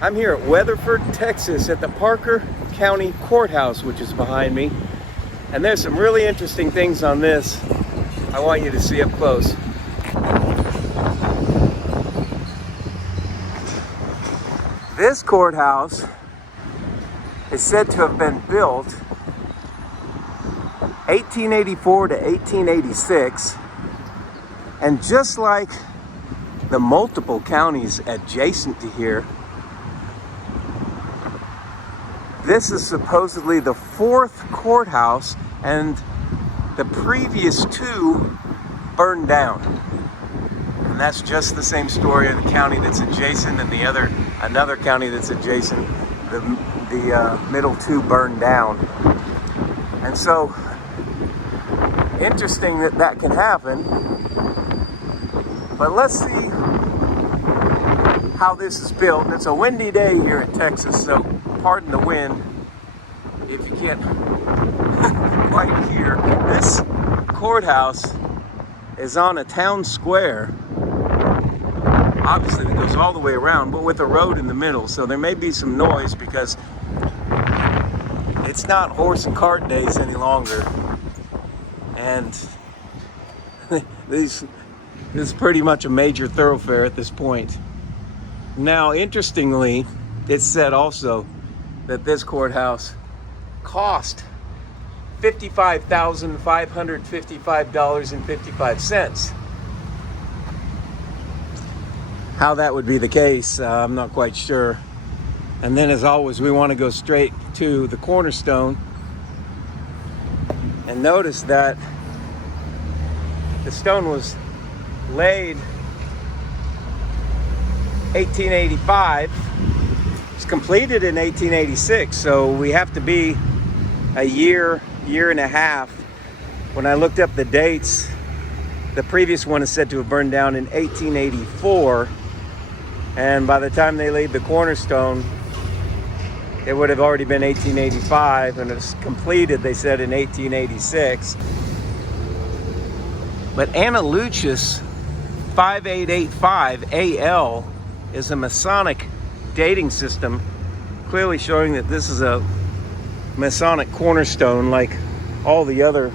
I'm here at Weatherford, Texas at the Parker County Courthouse, which is behind me. And there's some really interesting things on this I want you to see up close. This courthouse is said to have been built 1884 to 1886, and just like the multiple counties adjacent to here, this is supposedly the fourth courthouse, and the previous two burned down. And that's just the same story of the county that's adjacent and another county that's adjacent. The middle two burned down. And so, interesting that can happen. But let's see how this is built. And it's a windy day here in Texas, so pardon the wind if you can't quite hear. This courthouse is on a town square, obviously that goes all the way around, but with a road in the middle, so there may be some noise because it's not horse and cart days any longer, and this is pretty much a major thoroughfare at this point. Now, interestingly, it's said also that this courthouse cost $55,555.55. How that would be the case, I'm not quite sure. And then, as always, we want to go straight to the cornerstone and notice that the stone was laid 1885. It's completed in 1886, so we have to be a year and a half. When I looked up the dates, the previous one is said to have burned down in 1884, and by the time they laid the cornerstone, it would have already been 1885, and it was completed, they said, in 1886. But Anna Lucius 5885 AL is a Masonic dating system, clearly showing that this is a Masonic cornerstone like all the other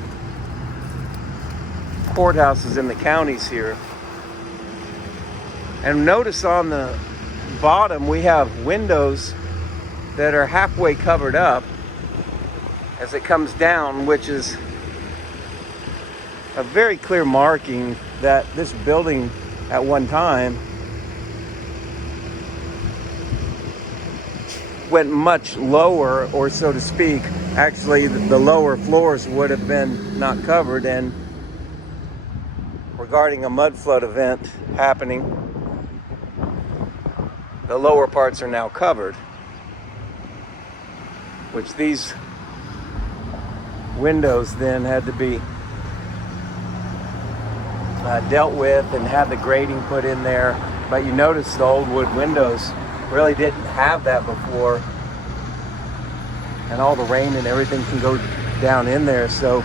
courthouses in the counties here. And notice on the bottom we have windows that are halfway covered up as it comes down, which is a very clear marking that this building at one time went much lower, or so to speak. Actually, the lower floors would have been not covered, and regarding a mud flood event happening, the lower parts are now covered, which these windows then had to be dealt with and had the grating put in there. But you notice the old wood windows really didn't have that before, and all the rain and everything can go down in there, so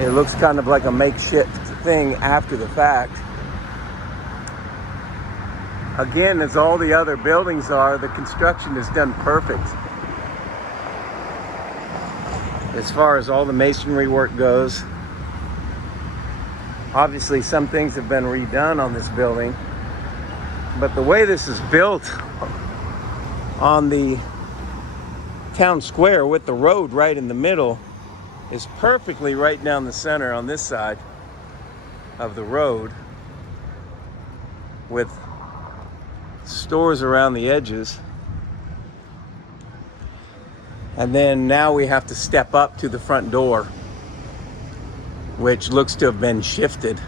it looks kind of like a makeshift thing after the fact. Again, as all the other buildings are, the construction is done perfect as far as all the masonry work goes. Obviously, some things have been redone on this building, but the way this is built on the town square with the road right in the middle is perfectly right down the center on this side of the road, with stores around the edges. And then now we have to step up to the front door, which looks to have been shifted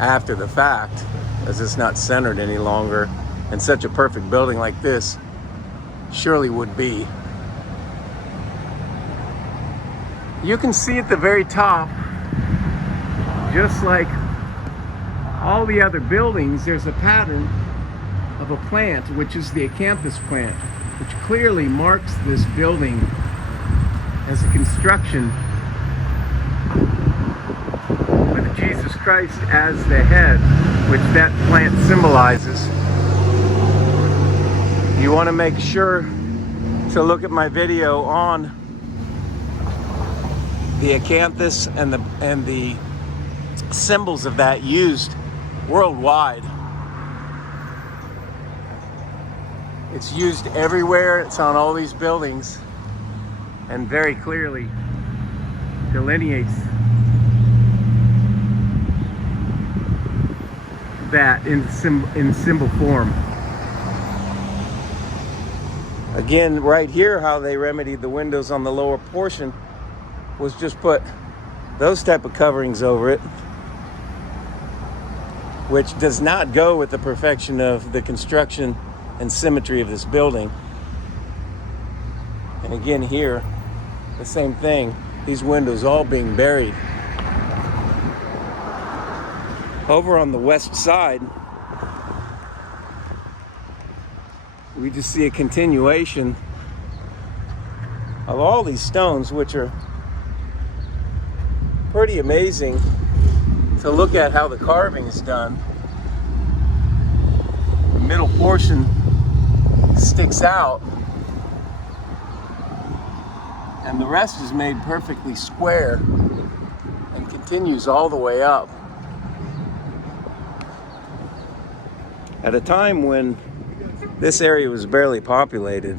after the fact, as it's not centered any longer, and such a perfect building like this surely would be. You can see at the very top, just like all the other buildings, there's a pattern of a plant, which is the acanthus plant, which clearly marks this building as a construction with Jesus Christ as the head, which that plant symbolizes. You want to make sure to look at my video on the acanthus and the symbols of that used worldwide. It's used everywhere. It's on all these buildings, and very clearly delineates that in symbol form. Again, right here, how they remedied the windows on the lower portion was just put those type of coverings over it, which does not go with the perfection of the construction and symmetry of this building. And again here, the same thing, these windows all being buried. Over on the west side, we just see a continuation of all these stones, which are pretty amazing to look at how the carving is done. The middle portion sticks out, and the rest is made perfectly square and continues all the way up. At a time when this area was barely populated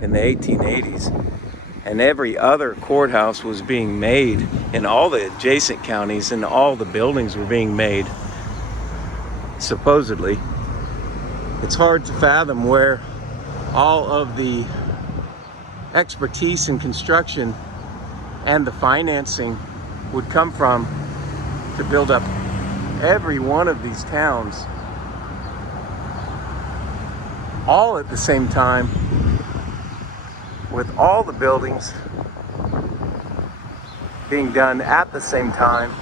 in the 1880s, and every other courthouse was being made in all the adjacent counties, and all the buildings were being made, supposedly, it's hard to fathom where all of the expertise in construction and the financing would come from to build up every one of these towns all at the same time, with all the buildings being done at the same time.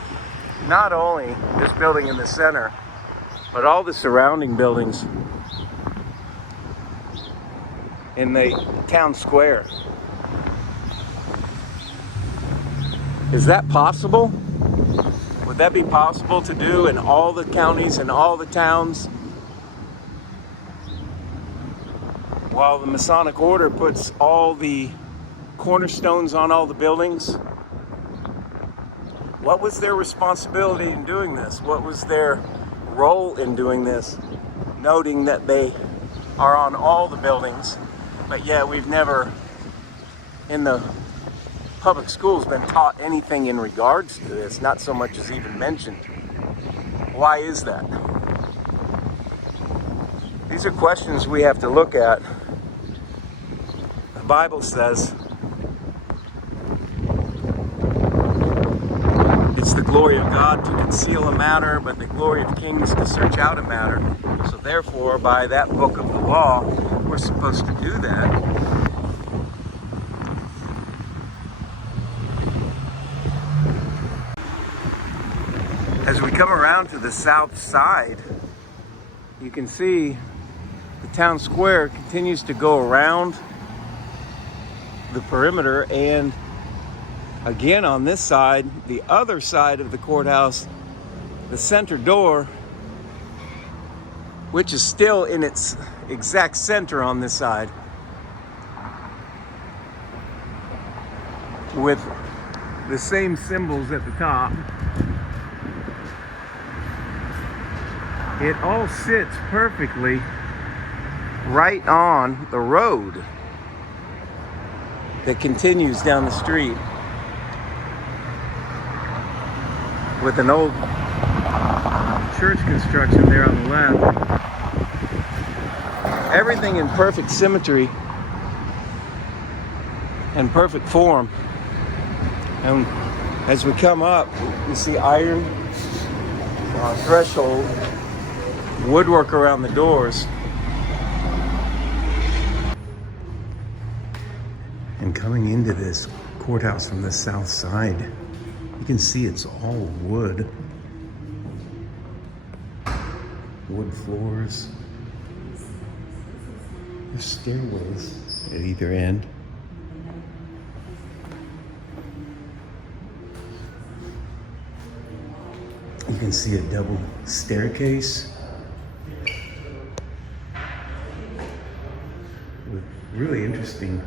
Not only this building in the center, but all the surrounding buildings in the town square. Is that possible? Would that be possible to do in all the counties and all the towns? While the Masonic Order puts all the cornerstones on all the buildings, what was their responsibility in doing this? What was their role in doing this? Noting that they are on all the buildings, but yet we've never, in the public schools, been taught anything in regards to this, not so much as even mentioned. Why is that? These are questions we have to look at. The Bible says it's the glory of God to conceal a matter, but the glory of kings to search out a matter. So therefore, by that book of the law, we're supposed to do that. As we come around to the south side, you can see the town square continues to go around the perimeter, and again on this side, the other side of the courthouse, the center door, which is still in its exact center on this side, with the same symbols at the top. It all sits perfectly right on the road that continues down the street, with an old church construction there on the left. Everything in perfect symmetry and perfect form. And as we come up, we see iron threshold, woodwork around the doors. And coming into this courthouse from the south side, you can see it's all wood. Wood floors. There's stairways at either end. You can see a double staircase. Really interesting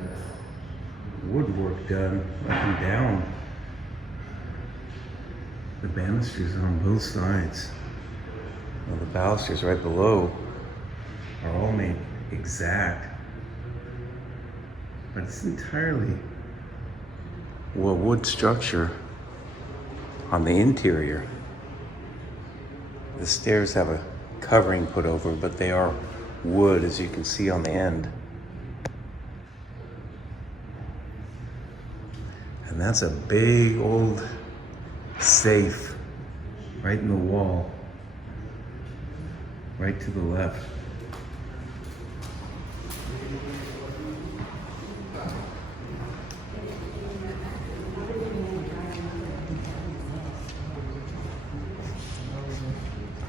woodwork done up and down the banisters on both sides. Well, the balusters right below are all made exact, but it's entirely a wood structure on the interior. The stairs have a covering put over, but they are wood, as you can see on the end. And that's a big old safe right in the wall, right to the left.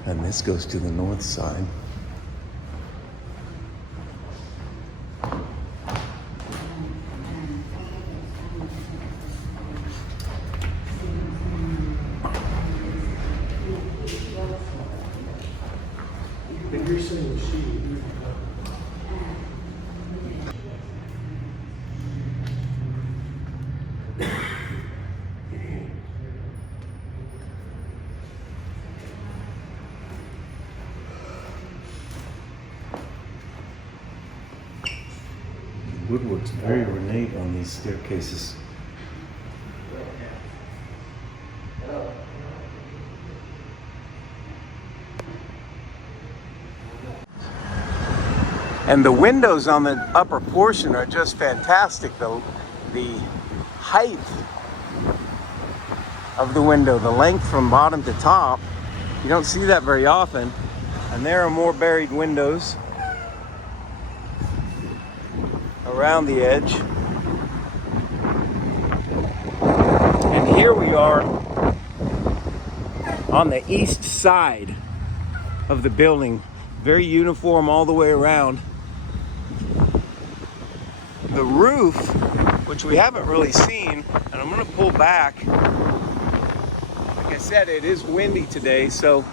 And this goes to the north side. Woodwork's very ornate on these staircases. And the windows on the upper portion are just fantastic. The height of the window, the length from bottom to top, you don't see that very often. And there are more buried windows around the edge. And here we are on the east side of the building, very uniform all the way around. The roof, which we haven't really seen, and I'm going to pull back. Like I said, it is windy today, so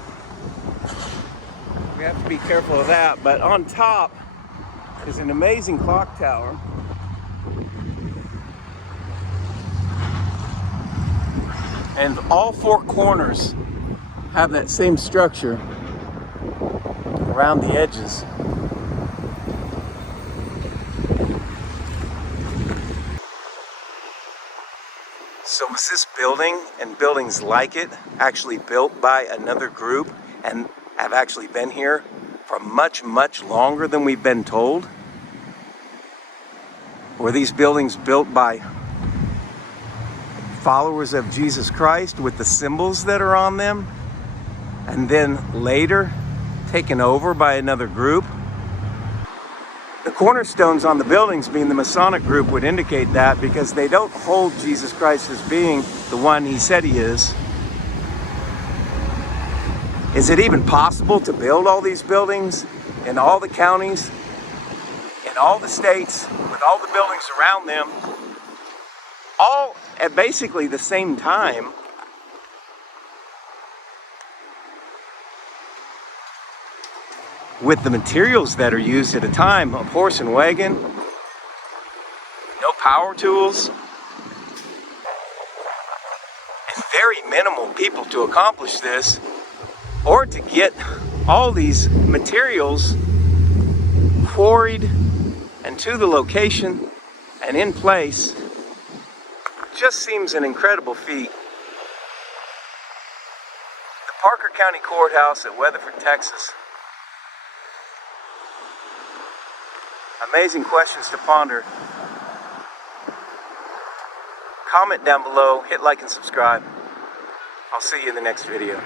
we have to be careful of that. But on top is an amazing clock tower. And all four corners have that same structure around the edges. So was this building and buildings like it actually built by another group and have actually been here for much, much longer than we've been told? Were these buildings built by followers of Jesus Christ with the symbols that are on them, and then later taken over by another group? The cornerstones on the buildings, being the Masonic group, would indicate that, because they don't hold Jesus Christ as being the one he said he is. Is it even possible to build all these buildings in all the counties, in all the states, with all the buildings around them, all at basically the same time? With the materials that are used at a time, a horse and wagon, no power tools, and very minimal people to accomplish this, or to get all these materials quarried and to the location and in place. Just seems an incredible feat. The Parker County Courthouse at Weatherford, Texas. Amazing questions to ponder. Comment down below, hit like and subscribe. I'll see you in the next video.